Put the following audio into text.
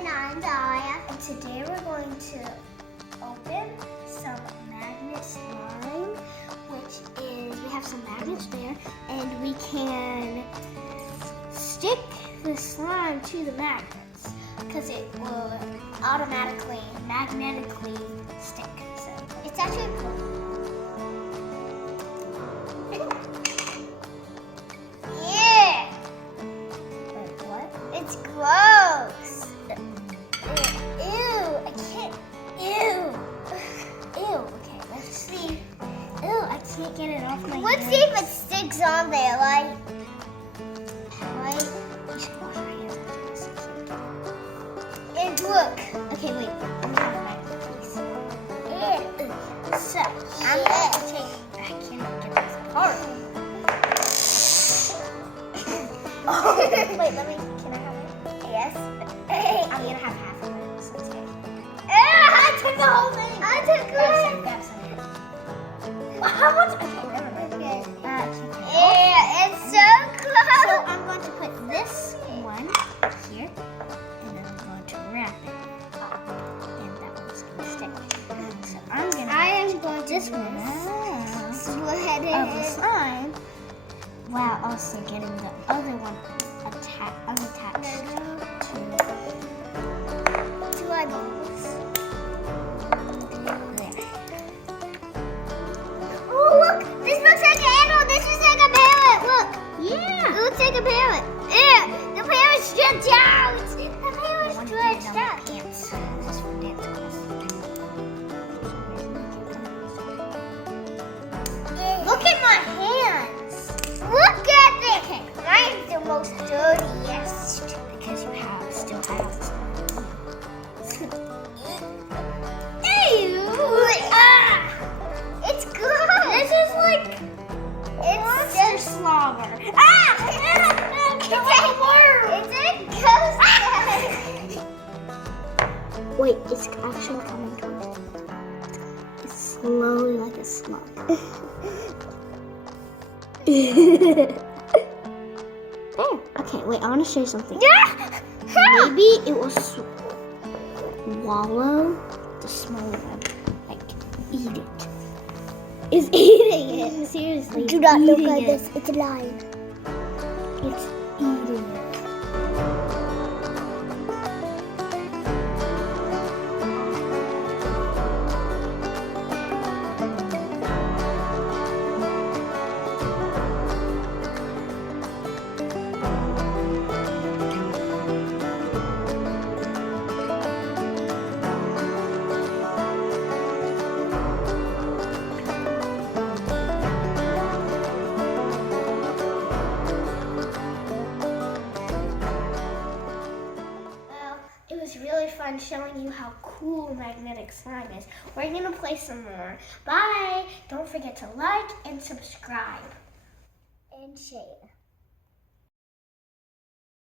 And I'm Daya. And today we're going to open some magnet slime, which is, we have some magnets there, and we can stick the slime to the magnets because it will automatically, magnetically stick. So it's actually cool. Yeah! Wait, what? It's gross. Ew, I can't. Ew. Ew, okay, let's see. Ew, I can't get it off my hands. Let's see if it sticks on there, like. You should wash your hands after this. And look. Okay, wait. I'm gonna go back, please. So, I'm gonna take. I cannot get this apart. Wait, can I have it? Yes. I'm gonna have half of it, so it's good. I took the whole thing. I took it. Grab some. How much? Okay, never mind. Yeah, it's so close. So I'm going to put this one here, and then I'm going to wrap it up, and that one's going to stick. So I'm going to this one of the slime, while also getting the other one unattached to our balls. There. Oh, look! This looks like an animal. This is like a parrot. Look. Yeah. It looks like a parrot. Yeah. The parrot's stretched out. The parrot's stretched out. Pants. This is for dance class. Look at my hands. Look at it. Okay. Mine's the most dirtiest because you still have. Ew! Ah! It's good. This is like monster slobber. Ah! It's a ghost. Wait, it's actually coming towards me. It's slowly like a slug. There. Okay, wait, I want to show you something. Maybe it will swallow the smaller one. Like, eat it. It's eating it. Seriously. Do not look at this. It's alive. It's eating it. It was really fun showing you how cool magnetic slime is. We're going to play some more. Bye! Don't forget to like and subscribe. And share.